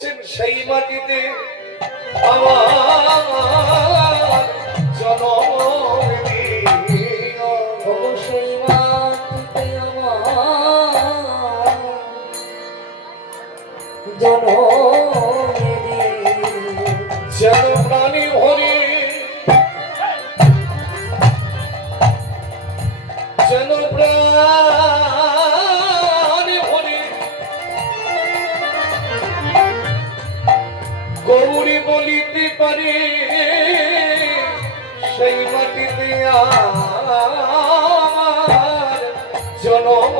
সেই মাটিতে আমার জনম সেই মাটিতে আমার জনম যেন প্রাণী ভরে যেন প্রাণী ভরে গৌরী বলিতে পারে সেই মাটিতে আমার জনম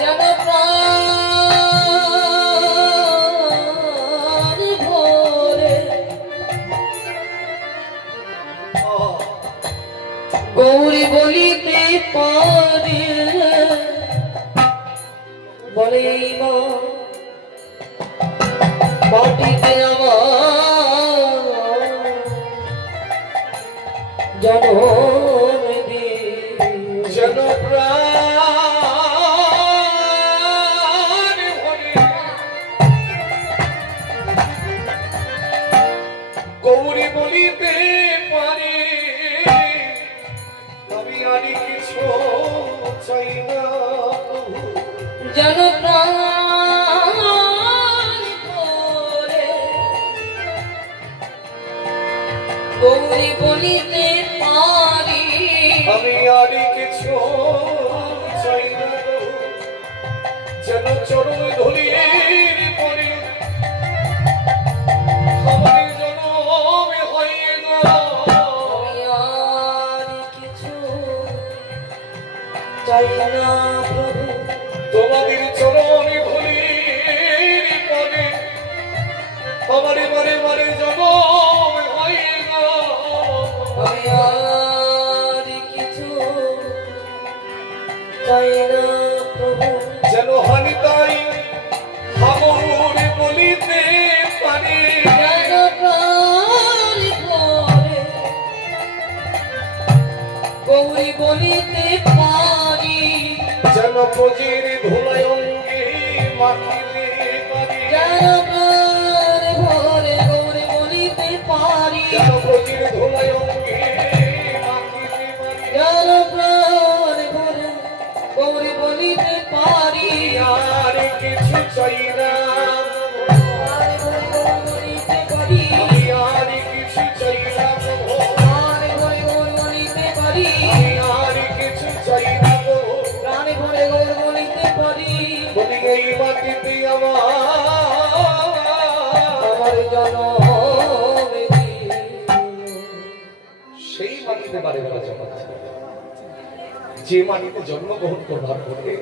যেন প্রাণ ভরে গৌরী বলিতে পারে বলে মা মাটিতে আমার জনম যেন প্রাণ ভরে গৌরী বলিতে পারে আমি আর কিছু চাই না যেন প্রাণ ভরে গৌরী বলিতে পারি আমি আর কিছু চাই না যেন চরণ ধুলির পরে আমার জনম হয় না আমি আর কিছু চাই না প্রভু তোমাদের চরণ ধুলির পরে আমার মারে মারে জনম হয় না আমি আর কিছু চাই না প্রভু যেন হানি তাই হামর বলিতে পারে যেন প্রাণ ভরে গৌরী বলিতে পারি যেন প্রজির ধুলায় অঙ্গে মাখিতে পারি যেন প্রাণ ভরে গৌরী বলিতে পারি যেন প্রজির ধুলায় অঙ্গে মাখিতে পারি যেন প্রাণ ভরে গৌরী বলিতে পারি আর কিছু চাই না প্রাণ ভরে গৌরী বলিতে পারি আমি আর কিছু চাই না প্রভু প্রাণ ভরে গৌরী বলিতে পারি আমি আর কিছু চাই না প্রভু প্রাণ ভরে গৌরী বলিতে পারি বলি এই মাটিতে আমার জনম সেই মাটিতে বারে বারে জন্মাচ্ছে যে মাটিতে জন্মগ্রহণ করবার পরে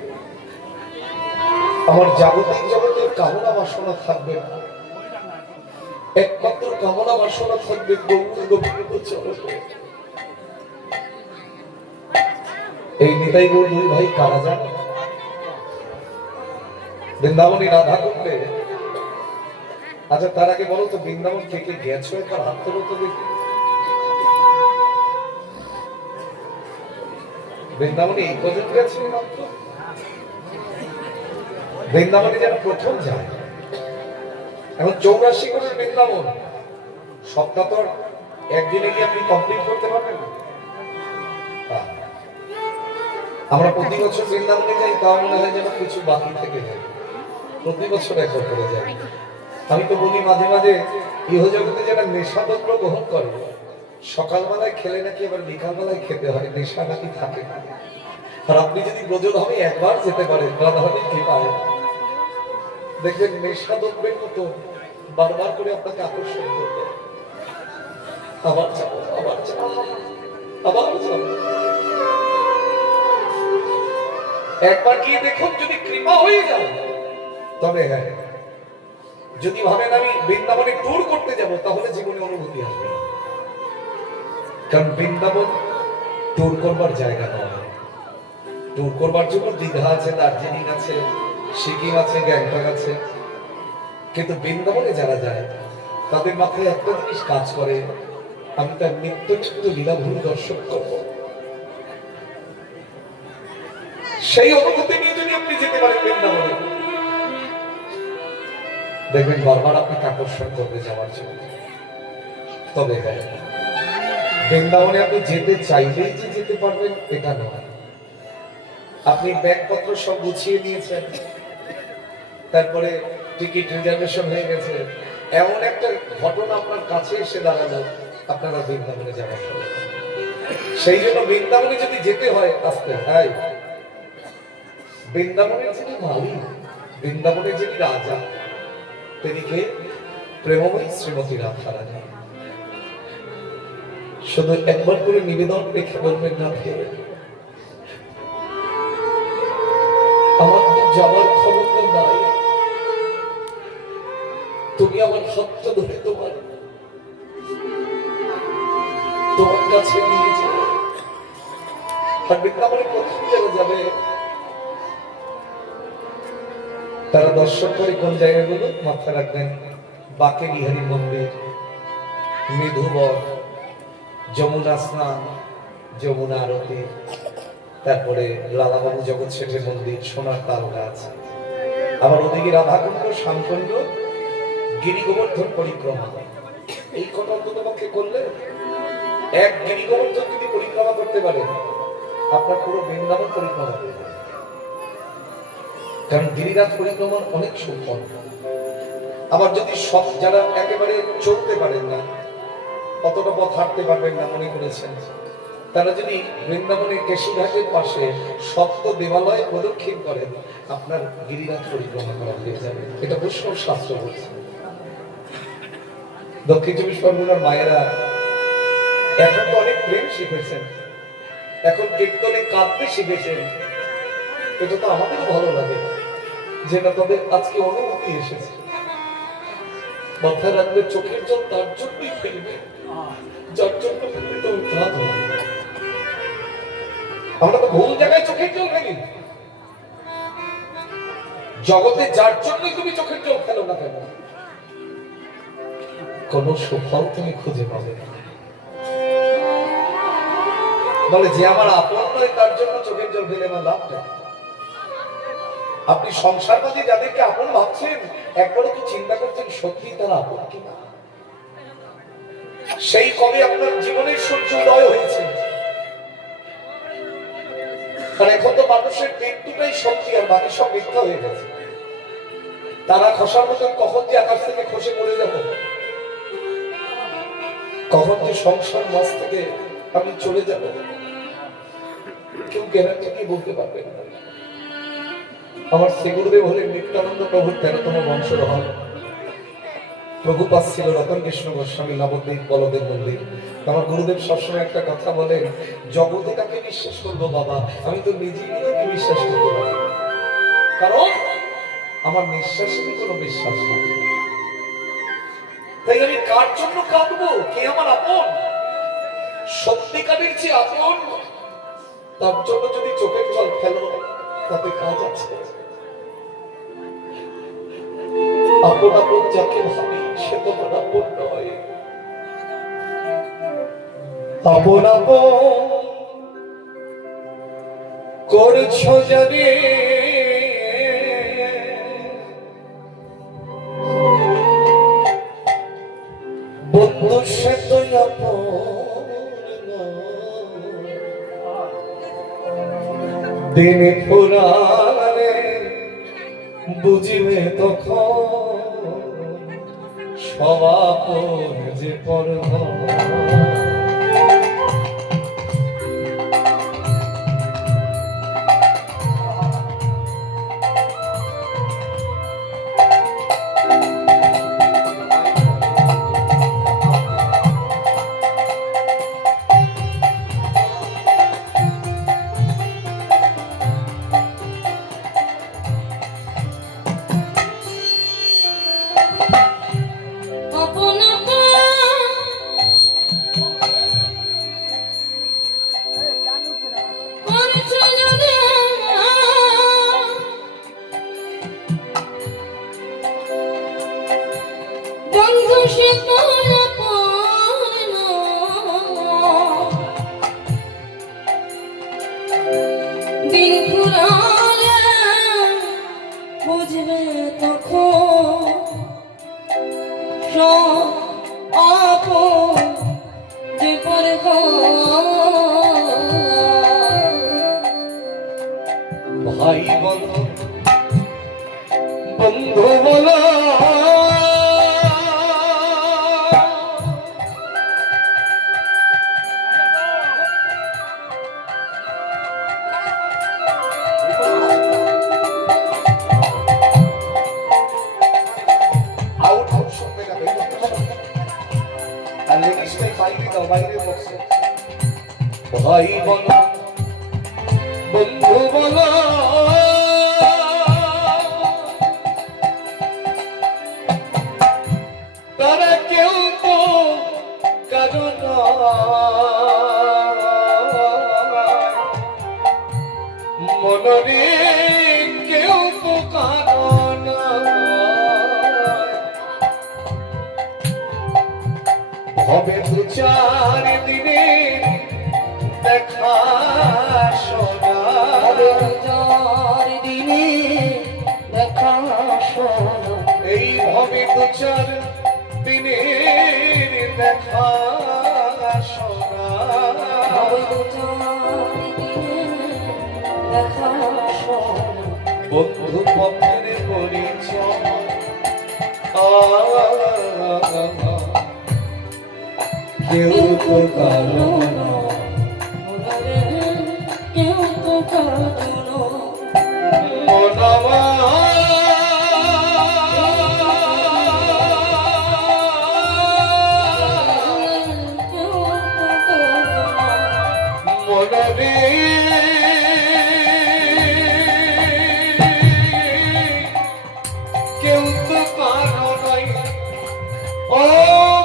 আমার জাগতিক জগতের কামনা বাসনা থাকবে না একমাত্র কামনা বাসনা থাকবে গৌর গোবিন্দ চরণে এই নিতাই গৌর দুই ভাই কারা জানে বৃন্দাবনী রাধা করলে আচ্ছা তার আগে বলো তো বৃন্দাবন কে কে গেছো একবার হাত তোলো তো দেখি বৃন্দাবনে এই কজন গেছে মাত্র বৃন্দাবনে যেন প্রথম যায় এখন 84 করে বৃন্দাবন সবটা তো একদিনে গিয়ে আপনি কমপ্লিট করতে পারবেন না আমরা প্রতি বছর বৃন্দাবনে যাই তাও মনে হয় যেন কিছু বাকি থেকে যায় প্রতি বছর একবার করে যাই আমি তো বলি মাঝে মাঝে ইহজগতে যারা নেশাদ্রব্য গ্রহণ করে সকালবেলায় খেলে নাকি এবার বিকালবেলায় খেতে হয় নেশা নাকি থাকে না আর আপনি যদি ব্রজধামে একবার যেতে পারেন রাধারানীর কৃপায় দেখবেন নেশাদ্রব্যের মতো বারবার করে আপনাকে আকর্ষণ করবে আবার যাবো আবার যাবো আবার যাবো একবার গিয়ে দেখুন যদি কৃপা হয়ে যায় তবে হ্যাঁ যদি ভাবেন আমি বৃন্দাবনে ট্যুর করতে যাব তাহলে জীবনে অনুভূতি আসবে না কারণ বৃন্দাবন ট্যুর করবার জায়গা নয় ট্যুর করবার জন্য দীঘা আছে দার্জিলিং আছে সিকিম আছে গ্যাংটক আছে কিন্তু বৃন্দাবনে যারা যায় তাদের মাথায় একটা জিনিস কাজ করে আমি তার নিত্য নিত্য লীলাভূমি দর্শন করব সেই অনুভূতি নিয়ে যদি আপনি যেতে পারেন বৃন্দাবনে দেখবেন বারবার আপনাকে আকর্ষণ করবে যাওয়ার জন্য। তবে হ্যাঁ, বৃন্দাবনে আপনি যেতে চাইলেই যে যেতে পারবেন এটা নয়। আপনি ব্যাগপত্র সব গুছিয়ে নিয়েছেন, তারপরে টিকিট রিজার্ভেশন হয়ে গেছে, এমন একটা ঘটনা আপনার কাছে এসে দাঁড়ালো, আপনারা বৃন্দাবনে যাওয়ার পরে সেই জন্য বৃন্দাবনে যদি যেতে হয় আসতে হয়। বৃন্দাবনের যিনি মালিক, বৃন্দাবনের যিনি রাজা, তিনি কে? প্রেমময়ী শ্রীমতী রাধারানী। শুধু একবার করে নিবেদন রেখে বলবেন, না আমার তো যাবার ক্ষমতা নাই, তুমি আমার হাতটা ধরে তোমার কাছে নিয়ে যাও। আর বৃন্দাবনে প্রথম যারা যাবে তারা দর্শন করে কোন জায়গাগুলো মাথায় রাখবেন? বাকে বিহারী মন্দির, মৃধুবন, যমুনা স্নান, যমুনা আরতি, তারপরে লালাবাবু জগৎ শেঠের মন্দির, সোনার তাল গাছ, আবার ওদিকে রাধাকুণ্ড, শ্যামকুণ্ড, গিরি গোবর্ধন পরিক্রমা। এই কথা অন্তত পক্ষে করলে, এক গিরি গোবর্ধন যদি পরিক্রমা করতে পারেন, আপনার পুরো বৃন্দাবন পরিক্রমা করতে পারে। কারণ গিরিরাজ পরিক্রমার অনেক সম্পন্ন। আবার যদি সব যারা একেবারে চলতে পারেন না, অতটা পথ হাঁটতে পারবেন না মনে করেছেন, তারা যদি বৃন্দাবনের কেশিঘাটের পাশে সপ্ত দেবালয় প্রদক্ষিণ করেন, আপনার গিরিরাজ পরিক্রমা করা হয়ে যাবে। এটা বৈষ্ণব শাস্ত্র বলছে। দক্ষিণ চব্বিশ পরগনার মায়েরা এখন তো অনেক প্রেম শিখেছেন, এখন কীর্তনে কাঁদতে শিখেছেন। এটা তো আমাদেরও ভালো লাগে যে না, তবে আজকে অনুমতি এসেছে। মাথায় রাখলে চোখের জল তার জন্যই ফেলবে, যার জন্য ফেলবে তো কাঁদ হবে। আমরা তো ভুল জায়গায় চোখের জল ফেলি। জগতে যার জন্যই তুমি চোখের জল ফেলো না কেন, কোন সুফল তুমি খুঁজে পাবে না। বলে যে আমার আপন নয় তার জন্য চোখের জল ফেলে আমার লাভটা। আপনি সংসারবাদী যাদেরকে আপন ভাবছেন, একবারও কি চিন্তা করছেন সত্যি তারা আপন কিনা? সেই কবে আপনার জীবনের সূর্য উদয় হয়েছে। আর এখন তো মানুষের মৃত্যুটাই সত্যি, আর বাকি সব মিথ্যা হয়ে গেছে। তারা খসার মতন কখন যে আকাশ থেকে খসে পড়ে যাব, কখন যে সংসার মাছ থেকে আমি চলে যাব, কেউ গ্যারান্টি কি বলতে পারবে না। আমার শ্রীগুরুদেব হলেন নিত্যানন্দ প্রভুর 13তম বংশধর। প্রভুপাদ ছিল রতন কৃষ্ণ গোস্বামী, নবদ্বীপ বলদেব মন্দির। আমার গুরুদেব সবসময় একটা কথা বলেন, জগতে কাকে বিশ্বাস করবো বাবা, আমি তো নিজেই নিজেকে বিশ্বাস করতে পারি, কারণ আমার নিঃশ্বাসে কোনো বিশ্বাস নেই। তাই আমি কার জন্য কাঁদবো? কে আমার আপন? সত্যিকারের যে আপন, তার জন্য যদি চোখের জল ফেলো তাতে কাজ আছে। আপন আপন যাকে ভাবি সে তো আপন নয়। আপন আপন করছো জানি, বন্ধু সে তো আপন দিনে পুরাণে বুঝিবে তখন সবাপন যে পরধ। বুঝবে তখন বন্ধু বলো আউট আউট শুনবে না আর লেগিসটাই বাইরে দাও বাইরে বসে ভাই বলো বন্ধু বলো তারা কেউ তো কারণ মনরে কেউ তো কারণ হবে দু চার দিনে দেখা শোনা চার দিনে দেখা শোনা এই হবে দু চার দিনের দেখা শোনা দেখা শোনা বন্ধু পথের পরিচয় কেউ তো কারণ কেউ তো কারণ মনমা মনরে কেউ তো কারণ নয় ও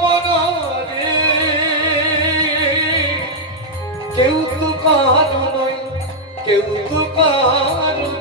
মনরে কেউ তো কারণ নয় কেউ তো কারণ